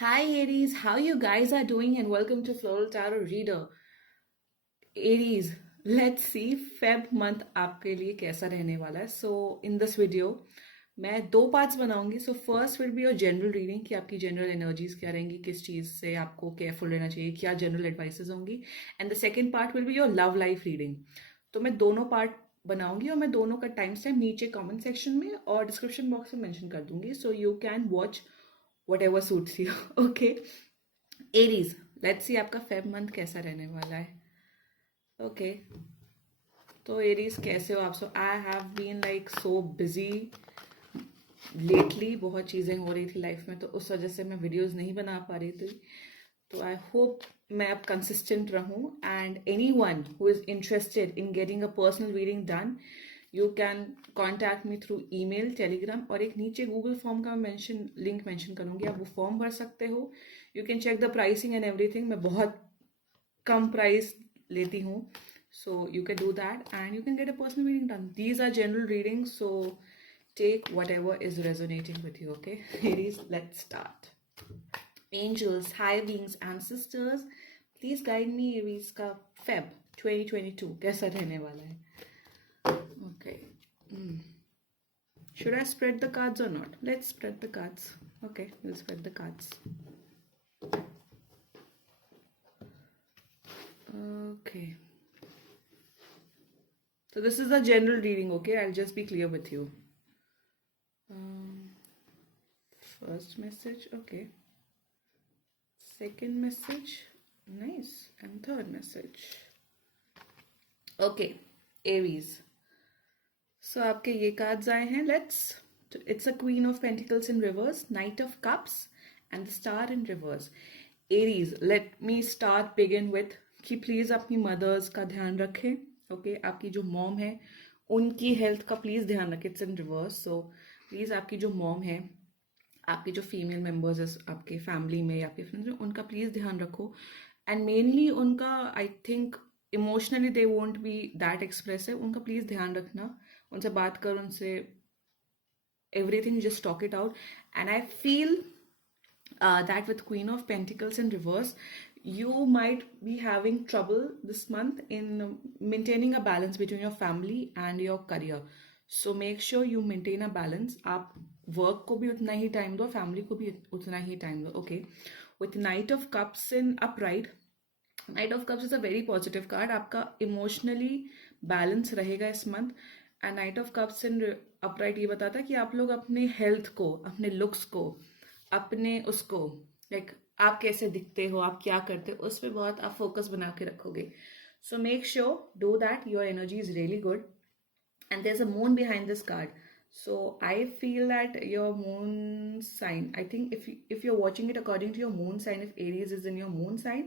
Hi Aries, how you guys are doing and welcome to Floral Tarot Reader. Aries, let's see Feb month आपके लिए कैसा रहने वाला है. So in this video मैं दो पार्ट्स बनाऊंगी. So first will be your general reading कि आपकी general energies क्या रहेंगी, किस चीज़ से आपको केयरफुल रहना चाहिए, क्या general advices होंगी. And the second part will be your love life reading. तो मैं दोनों पार्ट बनाऊंगी और मैं दोनों का टाइम स्टैम्प नीचे कमेंट सेक्शन में और डिस्क्रिप्शन बॉक्स में मेंशन कर दूंगी. So you can watch whatever suits you. Okay. Aries, let's see आपका फेब मंथ कैसा रहने वाला है. ओके, तो एरीज कैसे हो आप? So I have been like so busy lately. बहुत चीज़ें हो रही थी लाइफ में, तो उस वजह से मैं वीडियोस नहीं बना पा रही थी. तो आई होप मैं अब कंसिस्टेंट रहूं. And any one who is interested in getting a personal reading done, you can contact me through email, Telegram, और एक नीचे गूगल फॉर्म का लिंक मेंशन करूंगी. आप वो फॉर्म भर सकते हो. You can check the pricing and everything. मैं बहुत कम प्राइस लेती हूँ. So you can do that and you can get a personal reading done. These are general readings, so take whatever is resonating with you. Okay. Aries, let's start. Angels, high beings, ancestors, please guide me. Aries का Feb 2022 कैसा रहने वाला है? Okay. Should I spread the cards or not? Let's spread the cards. Okay, we'll spread the cards. Okay. So this is a general reading, okay? I'll just be clear with you. First message, okay. Second message, nice. And third message. Okay, Aries. So आपके ये cards आए हैं. It's a Queen of Pentacles in reverse, Knight of Cups, and the Star in reverse. Aries, let me begin with कि please अपनी mother's का ध्यान रखें. Okay, आपकी जो मॉम है उनकी हेल्थ का प्लीज़ ध्यान रखें. It's in reverse. So please आपकी जो मॉम है, आपकी जो फीमेल मेम्बर्स है आपके फैमिली में या आपके फ्रेंड्स में, उनका प्लीज़ ध्यान रखो. एंड मेनली उनका, I think emotionally they won't be that expressive. उनका प्लीज़ ध्यान रखना. उनसे बात करो, उनसे everything, just talk it out. And I feel that with Queen of Pentacles in reverse, you might be having trouble this month in maintaining a balance between your family and your career. So make sure you maintain a balance. आप work को भी उतना ही time दो, family को भी उतना ही time दो. Okay. With Knight of Cups in upright, Knight of Cups is a very positive card. आपका emotionally balance रहेगा इस month. And night of cups in upright ये बताता है कि आप लोग अपने हेल्थ को, अपने लुक्स को, अपने उसको, लाइक आप कैसे दिखते हो, आप क्या करते हो, उस पर बहुत आप फोकस बना के रखोगे. So make sure do that. Your energy is really good. And there is a moon behind this card. So I feel that your moon sign, I think if you're watching it according to your moon sign, if Aries is in your moon sign,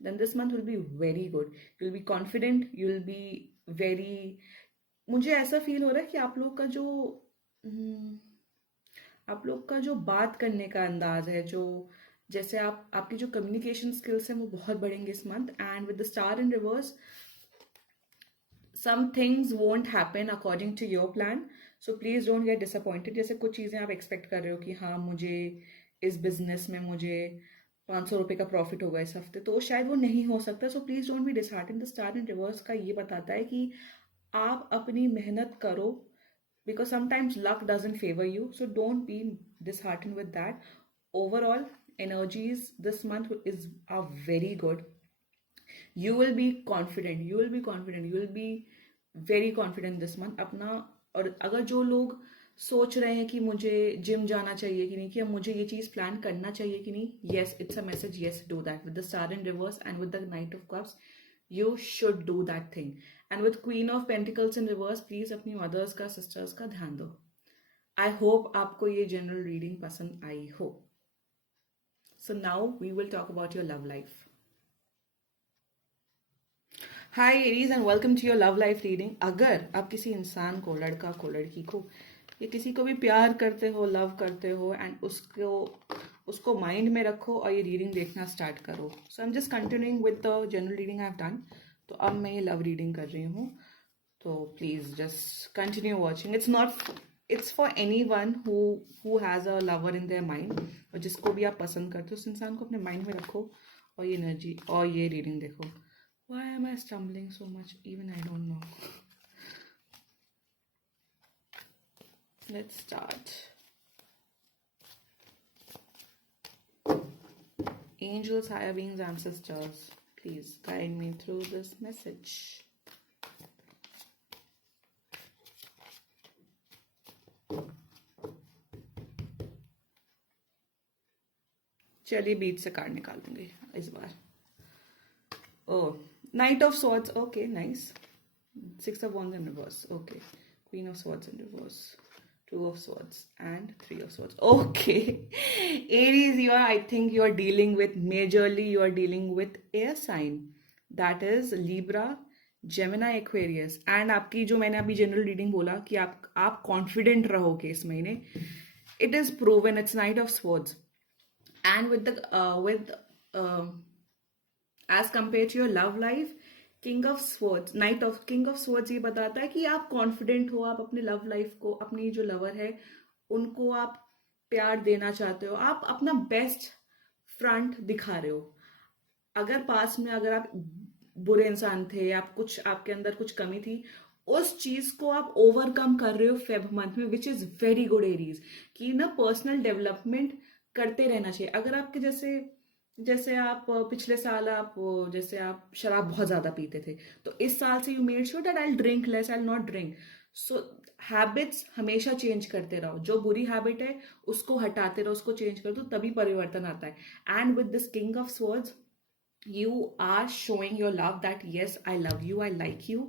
then this month will be very good. You'll be confident, you'll be very, मुझे ऐसा feel हो रहा है कि आप लोग का जो बात करने का अंदाज है, जो जैसे आपकी जो कम्युनिकेशन स्किल्स हैं वो बहुत बढ़ेंगे इस month. And with the star in reverse, some things won't happen according to your plan, so please don't get disappointed. जैसे कुछ चीज़ें आप एक्सपेक्ट कर रहे हो कि हाँ मुझे इस बिजनेस में मुझे 500 रुपये का प्रॉफिट होगा इस हफ्ते, तो शायद वो नहीं हो सकता. So please don't be disheartened. The star in reverse का ये बताता है कि आप अपनी मेहनत करो, because sometimes luck doesn't favor you, so don't be disheartened with that. Overall energies this month are very good. You will be confident, you will be very confident this month अपना. और अगर जो लोग सोच रहे हैं कि मुझे जिम जाना चाहिए कि नहीं, कि मुझे ये चीज़ प्लान करना चाहिए कि नहीं, yes, it's a message, yes, do that. With the star in reverse and with the Knight of Cups, you should do that thing. And with Queen of Pentacles in reverse, please अपनी mother's का, sisters का ध्यान दो. I hope आपको ये general reading पसंद आई हो. So now we will talk about your love life. Hi Aries and welcome to your love life reading. अगर आप किसी इंसान को, लड़का को, लड़की को, या किसी को भी प्यार करते हो, लव करते हो, एंड उसको माइंड में रखो और ये रीडिंग देखना स्टार्ट करो. So I am just continuing with the general reading I have done. तो अब मैं ये लव रीडिंग कर रही हूँ, तो please just continue watching. It's not it's for any one who has a lover in their mind, और जिसको भी आप पसंद करते हो उस इंसान को अपने माइंड में रखो और ये एनर्जी और ये रीडिंग देखो. Why am I stumbling so much, even I don't no. Let's start. Angels, higher beings, ancestors, please guide me through this message. चलिए बीच से कार्ड निकाल दूंगी इस बार. Oh, knight of swords, okay nice. 6 of wands in reverse, okay. Queen of swords in reverse, 2 of swords and 3 of swords, okay. Aries, I think you are dealing with, majorly you are dealing with air sign, that is Libra, Gemini, Aquarius. And आपकी जो मैंने अभी general reading बोला कि आप confident रहोगे इस महीने, it is proven. It's night of swords and with as compared to your love life, king of swords, night of king of swords ये बताता है कि आप कॉन्फिडेंट हो, आप अपने लव लाइफ को, अपनी जो लवर है उनको आप प्यार देना चाहते हो, आप अपना बेस्ट फ्रंट दिखा रहे हो. अगर पास में अगर आप बुरे इंसान थे, आप कुछ आपके अंदर कुछ कमी थी, उस चीज को आप ओवरकम कर रहे हो फेब मंथ में, which is very good Aries. कि ना पर्सनल डेवलपमेंट करते रहना चाहिए. अगर आपके जैसे आप पिछले साल जैसे आप शराब बहुत ज्यादा पीते थे, तो इस साल से you made sure that I drink less, I not drink. So habits हमेशा चेंज करते रहो. जो बुरी हैबिट है उसको हटाते रहो, उसको चेंज कर दो, तभी परिवर्तन आता है. And with this king of swords you are showing your love that yes, I love you, I like you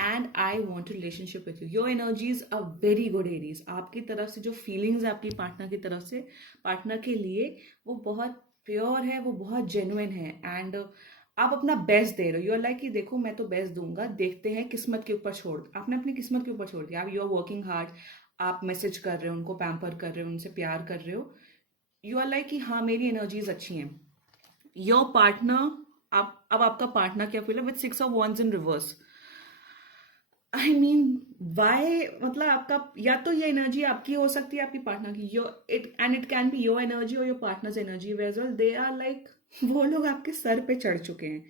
and I want a relationship with you. Your energies are very good Aries. आपकी तरफ से जो feelings है आपकी partner की तरफ से partner के लिए, वो बहुत प्योर है, वो बहुत जेन्युइन है. एंड आप अपना बेस्ट दे रहे हो. यू आर लाइक कि देखो मैं तो बेस्ट दूंगा, देखते हैं, किस्मत के ऊपर छोड़. आपने अपनी किस्मत के ऊपर छोड़ दिया. आप यू आर वर्किंग हार्ड, आप मैसेज कर रहे हो, उनको पैम्पर कर रहे हो, उनसे प्यार कर रहे हो. यू आर लाइक कि हाँ मेरी एनर्जीज अच्छी हैं. योर पार्टनर, अब आपका पार्टनर क्या फील है with 6 of wands in reverse. I mean why, मतलब आपका या तो ये एनर्जी आपकी हो सकती है, आपकी पार्टनर की. Your it can be your energy और your partner's energy as well. They are like, वो लोग आपके सर पे चढ़ चुके हैं.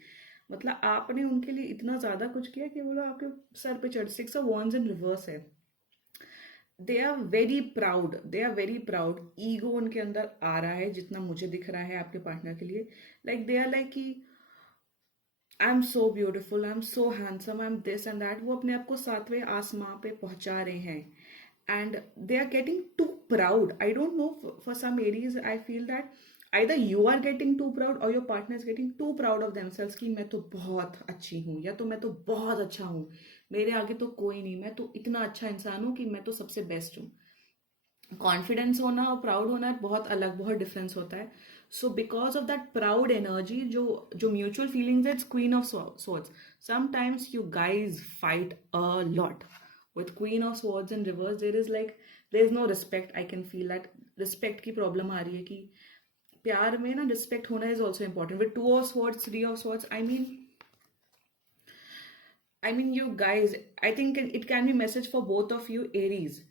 मतलब आपने उनके लिए इतना ज्यादा कुछ किया कि वो लोग आपके सर पे चढ़. 6 of wands in reverse है. They are very proud, they are very proud. Ego उनके अंदर आ रहा है जितना मुझे दिख रहा है आपके पार्टनर के लिए. लाइक दे आर लाइक कि I'm so beautiful, I'm so handsome, I'm this and that. वो अपने आप को 7वें आसमां पे पहुंचा रहे हैं. And they are getting too proud. I don't know, for some Aries, I feel that either you are getting too proud or your partner is getting too proud of themselves कि मैं तो बहुत अच्छी हूँ, या तो मैं तो बहुत अच्छा हूँ, मेरे आगे तो कोई नहीं, मैं तो इतना अच्छा इंसान हूँ कि मैं तो सबसे बेस्ट हूँ. कॉन्फिडेंस होना और प्राउड होना बहुत अलग, बहुत डिफरेंस होता है. So because of that proud energy, जो म्यूचुअल फीलिंग्स है, it's queen of swords. Sometimes you guys fight a lot with queen of swords in reverse. There is no respect. I can feel that respect की problem आ रही है. कि प्यार में ना रिस्पेक्ट होना is also important. With 2 of swords, 3 of swords, I mean you guys, I think it can be message for both of you Aries.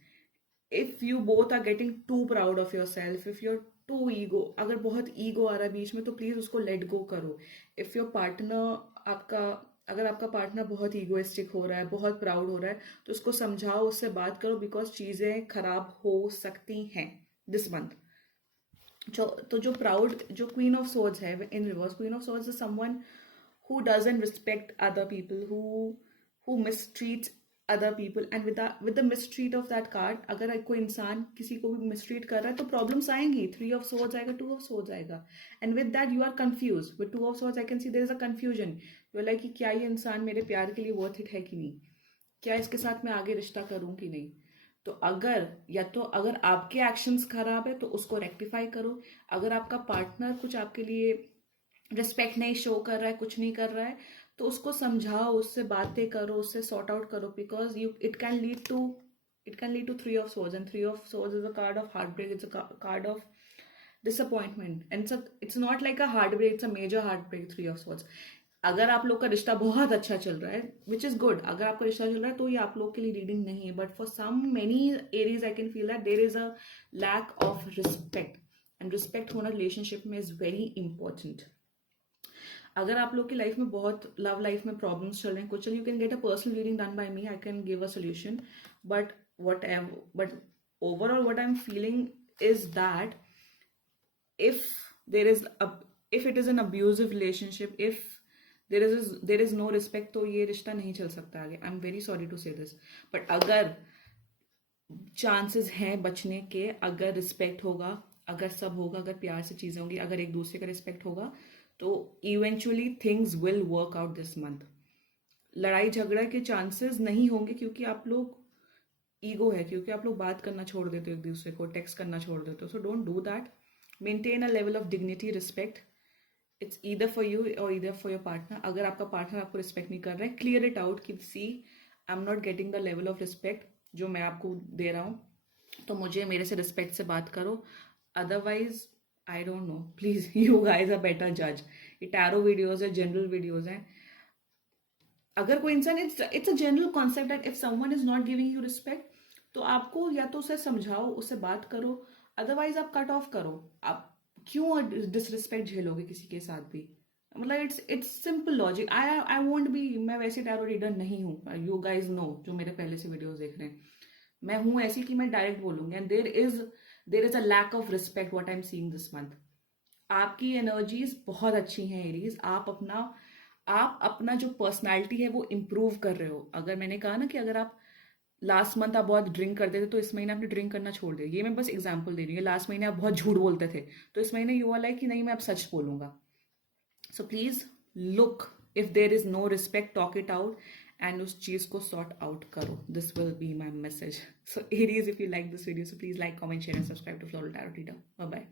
If you both are getting too proud of yourself, if you're too ego, अगर बहुत ego आ रहा है बीच में, तो please उसको let go करो. If your partner आपका, अगर आपका पार्टनर बहुत ईगोइस्टिक हो रहा है, बहुत प्राउड हो रहा है, तो उसको समझाओ, उससे बात करो, बिकॉज चीजें खराब हो सकती हैं दिस मंथ. जो प्राउड, जो क्वीन ऑफ सोर्ड्स है in reverse, queen of swords is someone who doesn't respect other people, who mistreats other people. And with the mistreat of that card, अगर कोई इंसान किसी को भी mistreat कर रहा है तो problems आएंगी. 3 of swords आएगा, 2 of swords आएगा. And with that you are confused. With 2 of swords I can see there is a confusion. You are like कि क्या ये इंसान मेरे प्यार के लिए worth it है कि नहीं, क्या इसके साथ मैं आगे रिश्ता करूं कि नहीं. तो अगर आपके एक्शंस खराब है तो उसको रेक्टिफाई करो. अगर आपका पार्टनर कुछ आपके लिए रिस्पेक्ट नहीं शो कर रहा है, कुछ नहीं कर रहा है, तो उसको समझाओ, उससे बातें करो, उससे सॉर्ट आउट करो. Because it can lead to 3 of swords. And 3 of swords is a card of heartbreak. It's a card of disappointment. And it's not like a heartbreak, it's a major heartbreak. 3 of swords, अगर आप लोग का रिश्ता बहुत अच्छा चल रहा है, विच इज गुड, अगर आपका रिश्ता चल रहा है तो ये आप लोग के लिए रीडिंग नहीं है, but for some many Aries I can feel that there is a lack of respect, and respect होना रिलेशनशिप में इज वेरी इंपॉर्टेंट. अगर आप लोग की लाइफ में बहुत लव लाइफ में प्रॉब्लम्स चल रहे हैं, कुछ you can get a personal reading done by me, I can give a solution. But what ever, but overall what I am feeling is that if there is a, if it is an abusive relationship, if there is no respect, तो ये रिश्ता नहीं चल सकता आगे. I am very sorry to say this, but अगर chances हैं बचने के, अगर रिस्पेक्ट होगा, अगर सब होगा, अगर प्यार से चीजें होंगी, अगर एक दूसरे का रिस्पेक्ट होगा, तो eventually things will work out this month. लड़ाई झगड़ा के चांसेस नहीं होंगे, क्योंकि आप लोग ईगो है, क्योंकि आप लोग बात करना छोड़ देते हो एक दूसरे को, टेक्स्ट करना छोड़ देते हो. So don't do that. Maintain a level of dignity, respect. It's either for you और ईदर फॉर योर पार्टनर. अगर आपका पार्टनर आपको रिस्पेक्ट नहीं कर रहा है, क्लियर इट आउट कि see I am not getting the level of respect जो मैं आपको दे रहा हूँ, तो मुझे मेरे से रिस्पेक्ट से बात करो. Otherwise I don't know, please you guys are better जज. ये टैरो वीडियोज है, जनरल वीडियोज हैं. अगर कोई इंसान, it's a general concept that if someone is not giving you respect, तो आपको या तो उसे समझाओ, उससे बात करो, अदरवाइज आप कट ऑफ करो. आप क्यों डिसरिस्पेक्ट झेलोगे किसी के साथ भी? मतलब it's simple logic. I won't be, मैं वैसे टैरो रीडर नहीं हूँ, यू गाइज नो जो मेरे पहले से वीडियोस देख रहे हैं. मैं हूँ ऐसी कि मैं डायरेक्ट बोलूंगी, and there is a lack of respect what I am seeing this month. आपकी एनर्जीज बहुत अच्छी हैं एरीज. आप अपना जो पर्सनालिटी है वो इम्प्रूव कर रहे हो. अगर मैंने कहा ना कि अगर आप लास्ट मंथ आप बहुत ड्रिंक करते थे, तो इस महीने आपने ड्रिंक करना छोड़ दिया, ये मैं बस एग्जांपल दे रही हूँ. लास्ट महीने आप बहुत झूठ बोलते थे, तो इस महीने यू आर लाइक कि नहीं, मैं अब सच बोलूंगा. So please look, if there is no respect, talk it out, and उस चीज को सॉर्ट आउट करो. This will be my message. So Aries, if you like this video, so please like, comment, share and subscribe to Floral Tarot Reader. Bye bye.